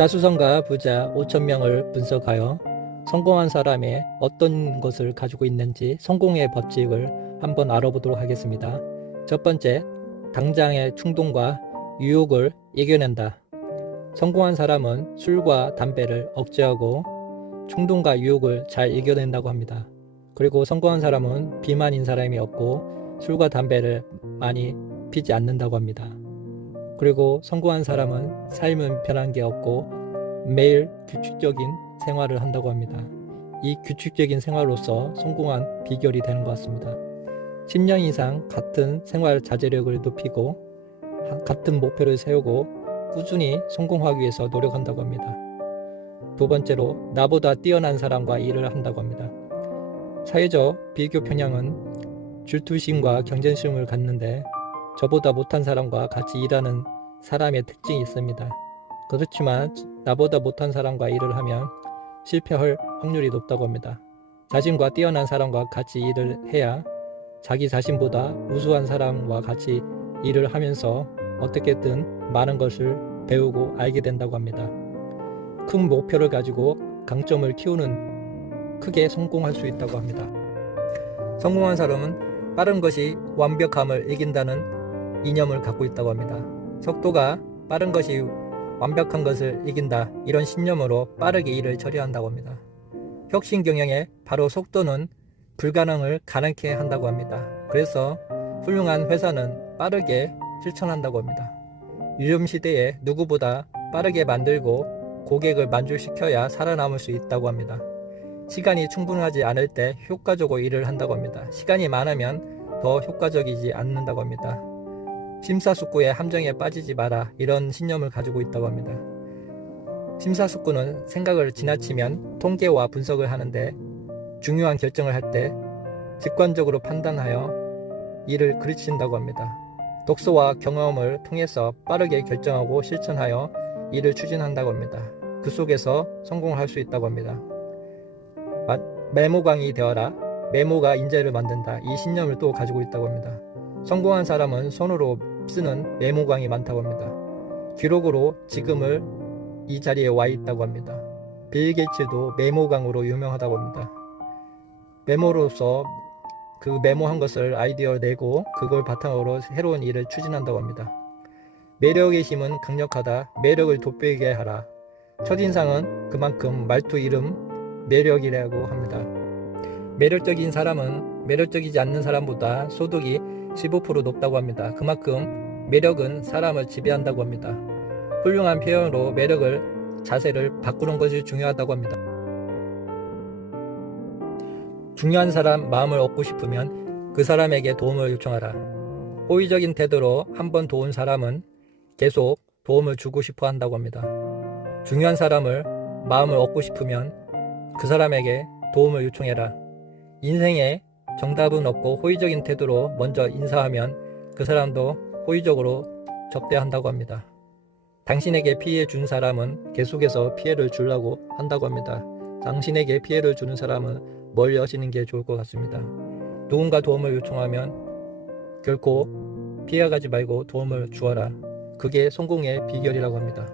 자수성가 부자 5,000명을 분석하여 성공한 사람의 어떤 것을 가지고 있는지 성공의 법칙을 한번 알아보도록 하겠습니다. 첫 번째, 당장의 충동과 유혹을 이겨낸다. 성공한 사람은 술과 담배를 억제하고 충동과 유혹을 잘 이겨낸다고 합니다. 그리고 성공한 사람은 비만인 사람이 없고 술과 담배를 많이 피지 않는다고 합니다. 그리고 성공한 사람은 삶은 변한 게 없고 매일 규칙적인 생활을 한다고 합니다. 이 규칙적인 생활로서 성공한 비결이 되는 것 같습니다. 10년 이상 같은 생활 자제력을 높이고 같은 목표를 세우고 꾸준히 성공하기 위해서 노력한다고 합니다. 두 번째로, 나보다 뛰어난 사람과 일을 한다고 합니다. 사회적 비교 편향은 질투심과 경쟁심을 갖는데 저보다 못한 사람과 같이 일하는 사람의 특징이 있습니다. 그렇지만 나보다 못한 사람과 일을 하면 실패할 확률이 높다고 합니다. 자신과 뛰어난 사람과 같이 일을 해야 자기 자신보다 우수한 사람과 같이 일을 하면서 어떻게든 많은 것을 배우고 알게 된다고 합니다. 큰 목표를 가지고 강점을 키우는 크게 성공할 수 있다고 합니다. 성공한 사람은 빠른 것이 완벽함을 이긴다는 이념을 갖고 있다고 합니다. 속도가 빠른 것이 완벽한 것을 이긴다, 이런 신념으로 빠르게 일을 처리한다고 합니다. 혁신 경영에 바로 속도는 불가능을 가능케 한다고 합니다. 그래서 훌륭한 회사는 빠르게 실천한다고 합니다. 요즘 시대에 누구보다 빠르게 만들고 고객을 만족시켜야 살아남을 수 있다고 합니다. 시간이 충분하지 않을 때 효과적으로 일을 한다고 합니다. 시간이 많으면 더 효과적이지 않는다고 합니다. 심사숙고의 함정에 빠지지 마라, 이런 신념을 가지고 있다고 합니다. 심사숙고는 생각을 지나치면 통계와 분석을 하는데 중요한 결정을 할 때 직관적으로 판단하여 일을 그르친다고 합니다. 독서와 경험을 통해서 빠르게 결정하고 실천하여 일을 추진한다고 합니다. 그 속에서 성공할 수 있다고 합니다. 메모광이 되어라. 메모가 인재를 만든다. 이 신념을 또 가지고 있다고 합니다. 성공한 사람은 손으로 쓰는 메모광이 많다고 합니다. 기록으로 지금을 이 자리에 와 있다고 합니다. 빌 게이츠도 메모광으로 유명하다고 합니다. 메모로서 그 메모한 것을 아이디어를 내고 그걸 바탕으로 새로운 일을 추진한다고 합니다. 매력의 힘은 강력하다. 매력을 돋보이게 하라. 첫인상은 그만큼 말투, 이름, 매력이라고 합니다. 매력적인 사람은 매력적이지 않는 사람보다 소득이 15% 높다고 합니다. 그만큼 매력은 사람을 지배한다고 합니다. 훌륭한 표현으로 매력을, 자세를 바꾸는 것이 중요하다고 합니다. 중요한 사람 마음을 얻고 싶으면 그 사람에게 도움을 요청하라. 호의적인 태도로 한번 도운 사람은 계속 도움을 주고 싶어 한다고 합니다. 중요한 사람을 마음을 얻고 싶으면 그 사람에게 도움을 요청해라. 인생에 정답은 없고 호의적인 태도로 먼저 인사하면 그 사람도 호의적으로 접대한다고 합니다. 당신에게 피해 준 사람은 계속해서 피해를 주려고 한다고 합니다. 당신에게 피해를 주는 사람은 멀리 하시는 게 좋을 것 같습니다. 누군가 도움을 요청하면 결코 피해가지 말고 도움을 주어라. 그게 성공의 비결이라고 합니다.